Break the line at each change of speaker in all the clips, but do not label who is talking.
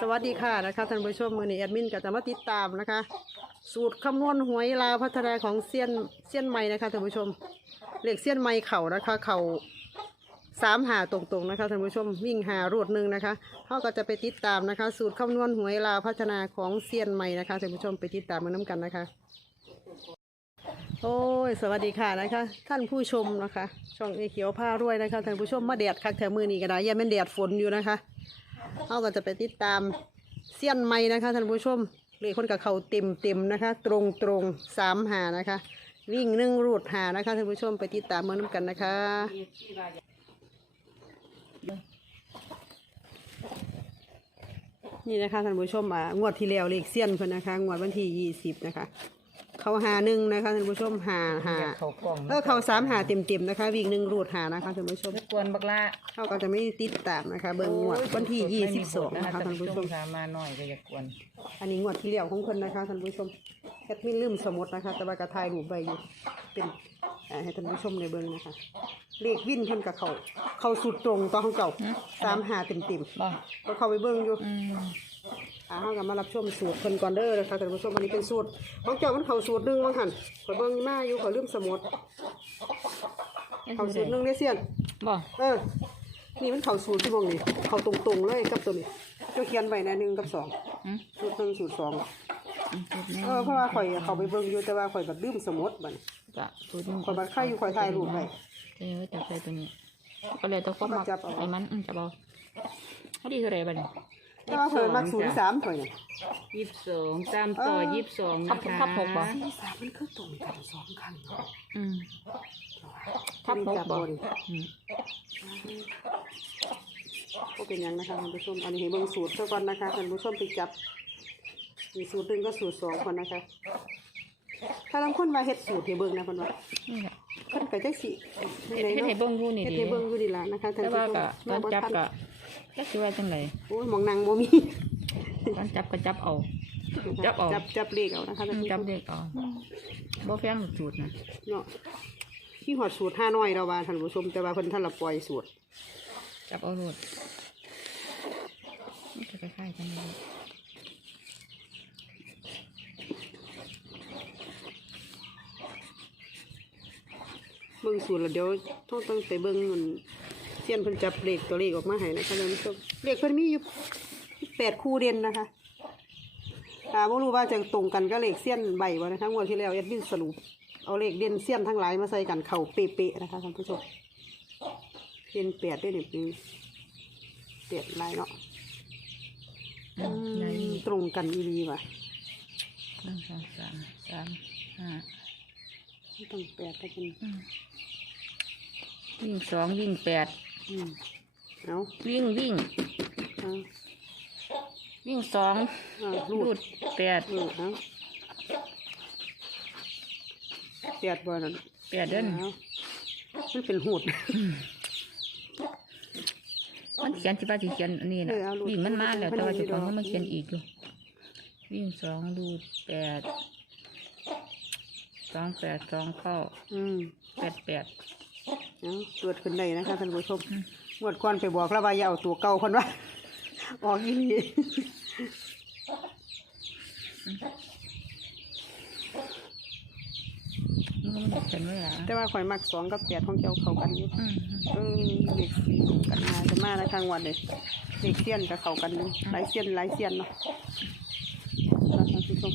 สวัสดีค่ะนะคะท่านผู้ชมมือนี้แอดมินก็จะมาติดตามนะคะ สูตรคำนวณหวยลาวพัฒนาของเซียนเซียนใหม่นะคะท่านผู้ชมเลขเซียนใหม่เข่านะคะเข่าสามหาตรงๆนะคะท่านผู้ชมวิ่งหารวดหนึ่งนะคะเขาก็จะไปติดตามนะคะ สูตรคำนวณหวยลาวพัฒนาของเซียนใหม่นะคะท่านผู้ชมไปติดตามมาน้ำกันนะคะ โอ้ยสวัสดีค่ะนะคะ ท่านผู้ชมนะคะ ช่องเอเขียวผ้ารวยนะคะท่านผู้ชมมาแดดคักแถวมือนี้ก็ได้ยังเป็นแดดฝนอยู่นะคะ เขาก็จะไปติดตามเสี้ยนไม้นะคะท่านผู้ชมเลขคนกับเขาเต็มเต็มๆนะคะ ตรงตรงสามหานะคะ วิ่งหนึ่งรูดหานะคะท่านผู้ชมไปติดตามเมื่อน้ำกันนะคะนี่นะคะท่านผู้ชมอ่างวดที่แล้วเลขเสี้ยนเพิ่นนะคะ งวดวันที่ยี่สิบนะคะ เขาหาหนึ่งนะคะท่านผู้ชมหาหา
เขากล่อง
เออเขาสามหาเต็มเต็มๆนะคะ วิ่งหนึ่งรูดหานะคะท่านผู้ชม
รบกวนบักละ
เขาก็จะไม่ติดตามนะคะ เบิ่งงวดวันที่ยี่สิบสองนะคะท่านผู้ชม
สามมาหน่อยก็อย่ากวน
อันนี้งวดที่เลี้ยวของคนนะคะท่านผู้ชมแอดมินลืมสมุดนะคะ แต่ว่ากระทายรูปใบอยู่เป็นอ่าให้ท่านผู้ชมในเบิ่งนะคะ เลขวิ่นเพิ่นกับเขาเขาสุดตรงต่อของเก่าสามหาเต็มเต็ม
บ่
ๆก็เข้าไปเบิ่งอยู่
อืม
อ่าเขาก็มารับชมสูตรเพิ่นก่อนเด้อนะคะท่านผู้ชมอันนี้เป็นสูตรของเจ้ามันเขาสูตรหนึงว่าหั่นขอยเบิ่งมาอยู่ขอยลืมสมุดเขาสูตรหนึงได้เสียน
บ่
เออ นี่มันเขาสูตรที่มองนี่เขาตรงๆเลยกับตัวนี้เจ้าเขียนไว้นะหนึ่งกับสอง
อืม
สูตรหนึ่งสูตรสอง
อืม
เออเพราะว่าข่อยเขาไปเบิ่งอยู่แต่ว่าข่อยบัดลืมสมุดบัด
จะตัวนี้
ข่อยบัดค่ายอยู่ข่อยถ่ายรูปไว้
เออจับใส่ตัวนี้ก็เลยต้องควบมัก
จับเอา
ไอ้มันอืมจับเอาเขาดีเท่าไหร่บัดนี้
แต่ว่าข่อยมักสูตรที่สามข่อยนี่
ยี่สิบสองตามต่อ
เออ
ยี่สิบสองนะคะ
ทับหกบ่
ที่สามมันคือตรงกันสองครั้ง
อืม
ทับหก
จับ
บ่
บ่ดิ
อืม
ก็เป็นหยังนะคะท่านผู้ชมอันนี้ให้เบิ่งสูตรซะก่อนนะคะท่านผู้ชมไปจับมีสูตรหนึ่งก็สูตรสองคนนะคะ ถ้าลางคนว่าเฮ็ดสูตรให้เบิ่งนะเพิ่นว่า
นี่แหละ
เพิ่นก็จังสิ
เฮ็ดเฮ็ดให้เบิ่งอยู่นี่
เฮ็ด
ดิ
ให้เบิ่งอยู่ดีล่ะนะคะท่าน
แต่
ผู้
ว่า
ชม
ก็ตอนจับก็ จักสิว่าจังได
โอ้ยหมองนางบ่มี
ตอนจับก็จับเอา จับเอา
จับจับเลขเอานะคะ
อื
ท่าน
ม
ผู้ช
จับ
ม
เด็กเอาบ่แพงหรอกสูตรนะ
เนาะที่หอดสูตรห้าน้อยเราว่าท่านผู้ชมแต่ว่าเพิ่นท่านละปล่อยสูตร
จับเอาโลดนี่ก็คล้ายๆกันเลย
เบิ่งสูตรแล้วเดี๋ยวต้องต้องไปเบิ่งมัน เสี้ยนเพิ่นจับเลขตัวเลขออกมาให้นะคะท่านผู้ชมเลขเพิ่นมีอยู่แปดคู่เด่นนะคะอ่าบ่รู้ว่าจะตรงกันกับเลขเสี้ยนใบบ่นะคะงวดที่แล้วเอ็ดวินสรุปเอาเลขเด่นเสี้ยนทั้งหลายมาใส่กันเข้าเป๊ะๆนะคะท่านผู้ชมเด่นแปดด้วยนี่เป็นแปดลายเนาะ
อืมใน
อืมตรงกันอีดีว่ะ
หนึ่งสองสามสามห้า
ต้องแปดถ้าเป็น
อืมวิ่งสองวิ่งแปด
อืม เอา
วิ่งวิ่ง
เอา
วิ่งสอง
เอารู
รู
ด
ดแปด
เออเอาแปดบ่นั่น
แปดเด้อน
เอามันเป็นหูด
มันเขียนที่ว่าที่เขียนอันนี้นะ
เออเอารูด
วิ่งมันมาแล้ว
มัน
แต่ว่า
มี
เจุดของ
ดอก
มันมาเขียนอีกอยู่ วิ่งสองรูดแปดสองแปดสองเข้า
อืม
แปดแปด
เอาตรวจขึ้นได้นะคะท่านผู้ชม
อืม
งวดก่อนไปบอกแล้วว่าอย่าเอาตัวเก่าคนว่าออกอีหลี
มันก็ไม่ได้เขียนไว้อะ
แต่ว่าข่อยมักสองกับแปดของเจ้าเข้ากันอยู่
อืม
เออเด็กสีกันมาจะมาในทางวันเลยเด็กเสี้ยนกับเขากันอยู่หลายเสี้ยนหลายเสี้ยนเนาะท่านผู้ชม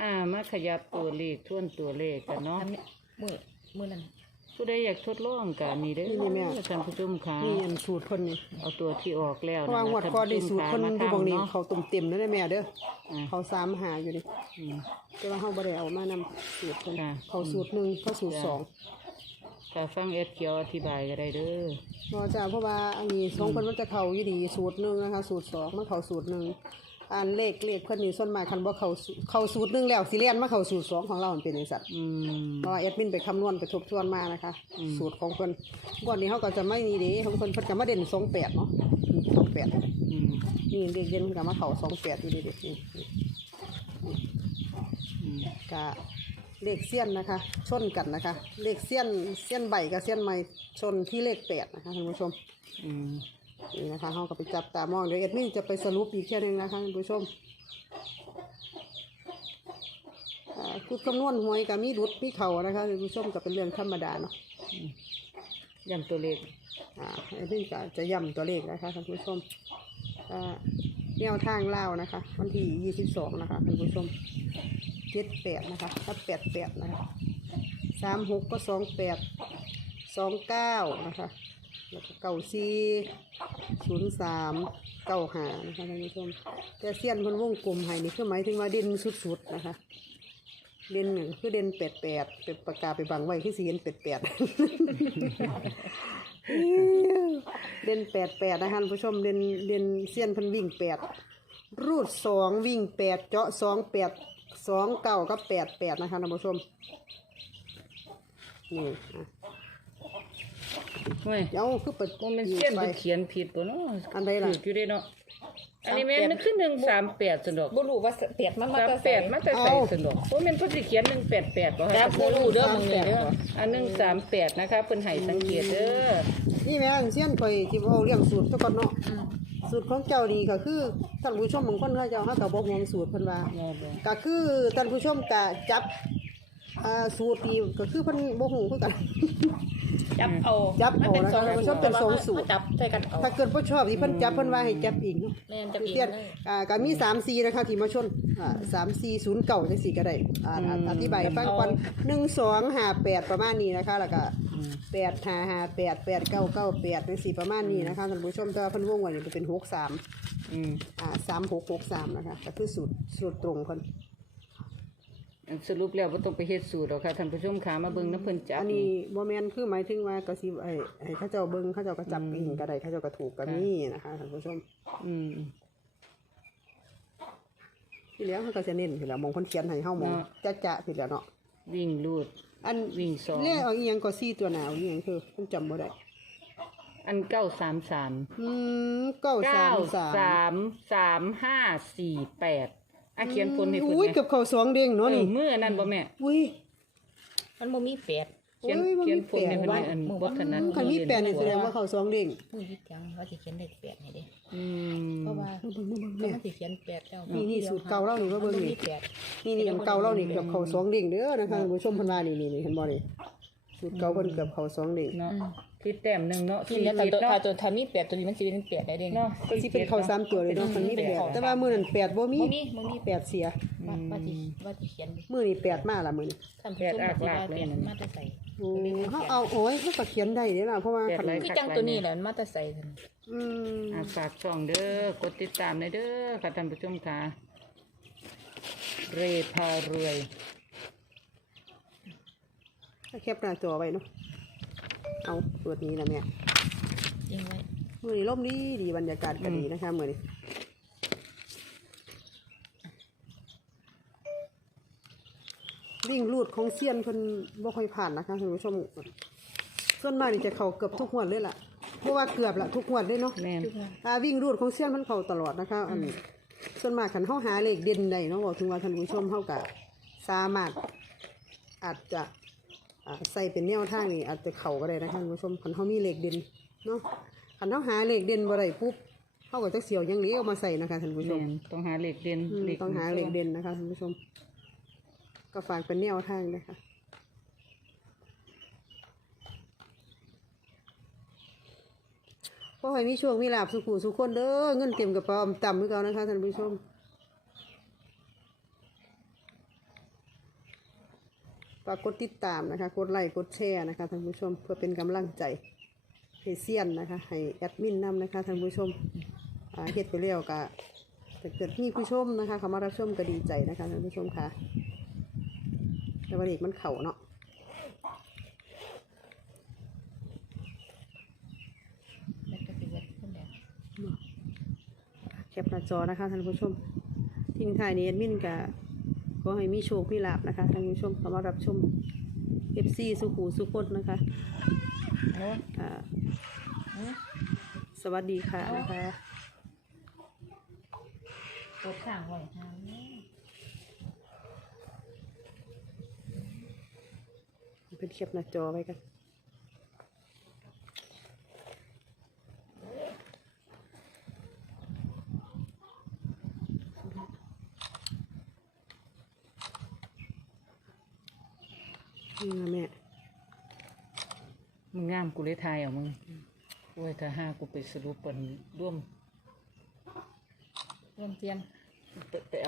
อ่า มาขยับตัวเลขทวนตัวเลขกันเนาะ
มือมือนั่น
ผู้ใดอยากทดลองกันนี่เด้อท่านผู้ชมค่ะ
นี่อันสูตรคนนี่
เอาตัวที่ออกแล้ว
เพราะว่างวดก่อนได้สูตรคนอยู่บางนี้
เขา
เขาตุ่มเต็มเลยนะแม่เด้อ
อ่า
เขาสามหาอยู่ดิแต่ว่าเขาบ่ได้เอามานำสูตรคน
ค่ะ
เขาสูตรหนึ่งเขาสูตรสอง
ถ้าฟังเอ็ดเกียวอธิบายก็ได้เด้อ
รอจ้าเพราะว่าอันนี้สองคนมันจะเขาอยู่ดีสูตรหนึ่งนะคะ สูตรสองมันเขาสูตรหนึ่ง อันเลขเลขคนนี้ส่วนมากคันบ่เขาสูเขาสูตรหนึ่งแล้วสิเลียนมาเขาสูตรสองของเรามันเป็นไอ้สัตว์
อืม
เพราะว่าแอดมินไปคำนวณไปทบทวนมานะคะสูตรของคนวันนี้เขาก็จะไม่นี่เด้ของคนเพิ่นจะมาเด่นสองแปดเนาะสองแปด
อืม
นี่เลขเด่นเพิ่นก็มาเขาสองแปดอยู่ดีเด็นี่นี่
อืม
กะเลขเสี้ยนนะคะ ชนกันนะคะ เลขเสี้ยนเสี้ยนใบกับเสี้ยนไม้ชนที่เลขแปดนะคะท่านผู้ชม
อืม
นี่นะคะเขาก็ไปจับตามองเดี๋ยวเอ็ดมินจะไปสรุปอีกแค่นึงนะคะท่านผู้ชมอ่าคือคำนวณหวยกับมีดุดมีเข่านะคะท่านผู้ชมก็เป็นเรื่องธรรมดาเนาะ
ย้ำตัวเลข
อ่าเอ็ดมินก็จะย้ำตัวเลขนะคะท่านผู้ชมอ่าแนวทางเล่าวนะคะ วันที่ยี่สิบสองนะคะท่านผู้ชมเจ็ดแปดนะคะถ้าแปดแปดนะคะสามหกก็สองแปดสองเก้านะคะ แล้วก็เก้าสี่ศูนย์สามเก้าหานะคะท่านผู้ชมแต่เสี้ยนพันวงกลมให้นี่คือหมายถึงว่าเด่นสุดๆนะคะ เด่นหนึ่งคือเด่นแปดแปดเป็นปากกาไปบังไว้คือสีเห็นแปดแปดเด่นแปดแปดนะคะท่านผู้ชมเด่นเด่นเสี้ยนพันวิ่งแปดรูดสองวิ่งแปดเจาะสองแปดสองเก้ากับแปดแปดนะคะท่านผู้ชมนี่อะ
เฮ้ย
เดี๋ยวคือเปิด
ว่ามันเขียน
ไป
บ่เขียนผิดบ่เนาะ
อันใดล่ะ
ถูกอยู่เด้เนาะอันนี้แม่นมันคือ138ซั่นดอก
บ่รู้ว่าเปียดมันมาแต่ใส่
38มาแต่ใส่ซั่นดอกบ่แม่นเพิ่นสิเขียน188บ่
แต่
ฮะ
บ่รู้เด้อมึงนี่เด้อ
อัน138นะคะเพิ่นให้สังเกตเด้อ
นี่แม่นเสี้ยนข่อยที่เอาเรื่องสูตรทุกคนเนาะสูตรของเจ้าดีก็คือท่านผู้ชมบางคนเขาเจ้าเขาก็บอกงงสูตรเพิ่นว่า
แม่บ่
ก็คือท่านผู้ชมก็จับอ่าสูตรดีก็คือเพิ่นบ่ฮู้คือกัน
จับเอา
จับเอา
มันเป็นสอง
นะคะมันชอบเป็นสองสูตร
จับใส่กันเอา
ถ้าเกิดบ่ชอบที่เพิ่นจับเพิ่นว่าให้จับอีกเนาะ
แม่นจับอีก
เสี้ยน
เลย
อ่าก็มี3 4นะคะที่มาชนอ่า3 4 0 9จังซี่ก็ได้อ่าอ่าอธิบายให้ฟังก่อน1 2 5 8 ประมาณนี้นะคะ แล้วก็8 5 5 8 8 9 9 8จังซี่ประมาณนี้นะคะท่านผู้ชมแต่ว่าเพิ่นวงไว้นี่เป็น6 3
อืม
อ่าสามหกหกสามนะคะก็คือสูตรสูตรตรงคน
อัน สรุปแล้วบ่ต้องไปเฮ็ดสูตรหรอกค่ะท่านผู้ชมขามาเบิ่งน้ำเพิ่นจับ
อันนี้โมเมนคือหมายถึงว่าก็สิไอ้ไอ้เข้าเจ้าเบิ้งเข้าเจ้าก็จับเองก็ได้เข้าเจ้าก็ถูกก็มีนะคะท่านผู้ชม
อืม
ที่แล้วเขาก็จะเน้นทีละมองคนเขียนให้เฮามอง
เนาะ
จะจะทีละเนาะ
วิ่งลูด
อัน
วิ่งสอง
เรียกเอาอีหยังก็ซี่ตัวหนาวอีหยังคือผมจำบ่ได้
อันเก้าสามสาม
อืมเก้าสา
เก้าม
สาม
สามสามห้าสี่แปด อะเขียนผลให้เพิ่น
อุ้ย
แห
เกับเขาสองเด้ง
เอ
เนาะ
อ
นี่
มืออันนั้นบ่แม่
อุ้ย
มันบ่มีแปด
เขียน
โอ้ยมันมี
เขียนผลให้
แป
เพิ่
ด
นแม่อันบ่ถนัด
คันมีแปดนี่แสดงว่าเขาสองเด้ง
มือที่จังว่าสิเขียนเลขแปดให้เด้
อืม
เพราะว่า
เบิ่งเบิ่งเบิ่ง
แม่
แม่
สิเขียนแปดแล้ว
นี่นี่สูตรเก่าเรานี่ว่าเบิ่งนี่
มันมีแปด
นี่นี่อันเก่าเรานี่เกือบเขาสองเด้งเด้อนะคะท่านผู้ชมเพันว่านี่นี่นี่เห็นบ่นี่สูตรเก่าเพิ่นเกือบเขาสองเด้ง
เนาะ ที่แต้มหนึงเนาะ
นี่
สี่
แล้วถ้า
จิต
ตัว
เนาะ
ถ้าตัวถ้ามีแปดตัวนี้มันสิเป็นแปดได้เด้
เนาะ
ก็สิเป็นเขาสามตัวเลยเนาะมันมีแปดแต่ว่ามื้อนั้นแปดบ่มี
บ่มีบ่มี
แปดเสีย
ว่าว่าสิว่าสิเขียน
มื้อนี้แปดมาละมื้อนี้
ท่านผู้ชมว่าสิว่าแปดมันมาแต่ใส่
โอ้เฮาเอาโอ้ยเฮาก็เขียนได้เด้ล่ะเพราะว่าคัน
คือจังตัวนี้แหละมันมาแต่ใส่ท่าน
อืม
อะฝากช่องเด้อกดติดตามหน่อยเด้อค่ะท่านผู้ชมค่ะ เรพารวย
แคปหน้าจอไว้เนาะ เอาตัวนี้ล่ะแม่
ยิงไว้
มื้อนี้ลมดีดีบรรยากาศก็ดีนะคะมื้อนี้วิ่งลูดของเซียนเพิ่นบ่ค่อยผ่านนะคะท่านผู้ชมส่วนมากนี่จะเข้าเกือบทุกงวดเลยล่ะเพราะว่าเกือบละทุกงวดเลยเนาะ
แม่น
ทุกงาน
อ่าวิ่งรูดของเซียนมันเข้าตลอดนะคะอันส่วนมากคันเฮาหาเลขเด่นได้เนาะบอกถึงว่าท่านผู้ชมเฮาก็สามารถอาจจะอ่า ใส่เป็นแนวทางนี่อาจจะเข้าก็ได้นะคะท่านผู้ชมคันเฮามีเลขเด่นเนาะคันเฮาหาเลขเด่นบ่ได้ปุ๊บเฮาก็จักเสียวหยังเหลีเอามาใส่นะคะท่านผู้ช
แม่
ม
นต้องหาเหล็กเด่น
อืม
หล็ก
ต้องหาเลขเด่นนะคะท่านผู้ชม ก็ฝากเป็นแนวทางนะคะขอให้มีโชคมีลาบสุขุสุขคนเด้อเงินเต็มกระเป๋าออมต่ำมือเก่านะคะท่านผู้ชมากกดติดตามนะคะ กดไลค์ กดแชร์นะคะท่านผู้ชมเพื่อเป็นกำลังใจให้เซียนนะคะ ให้แอดมินนำนะคะท่านผู้ชมอ่าเฮ็ดไปแล้วก็ถ้าเกิดมีผู้ชมนะคะเขามารับชมก็ดีใจนะคะท่านผู้ชมค่ะแต่วันนี้มันเข่าเนาะ
แล้วก็สิเฮ็ดขึ้นแล้ว
แคปหน้าจอนะคะท่านผู้ชมทิ้งท้ายนี้แอดมินก็ ขอให้มีโชคมีลาบนะคะท่านผู้ชมเขามารับชมเอฟซีสุขูสุคนนะคะอ่าสวัสดีค่ะนะคะ
กดข้างไว้หาแม่
เป็นเขียบหน้าจอไว้กัน นี่นะแม่
มึงงามกูเลยทายเอามึงโอ้ยถ้าห้ากูไปสรุปปนร่วม
ร่วมเทียน
เตะเตะ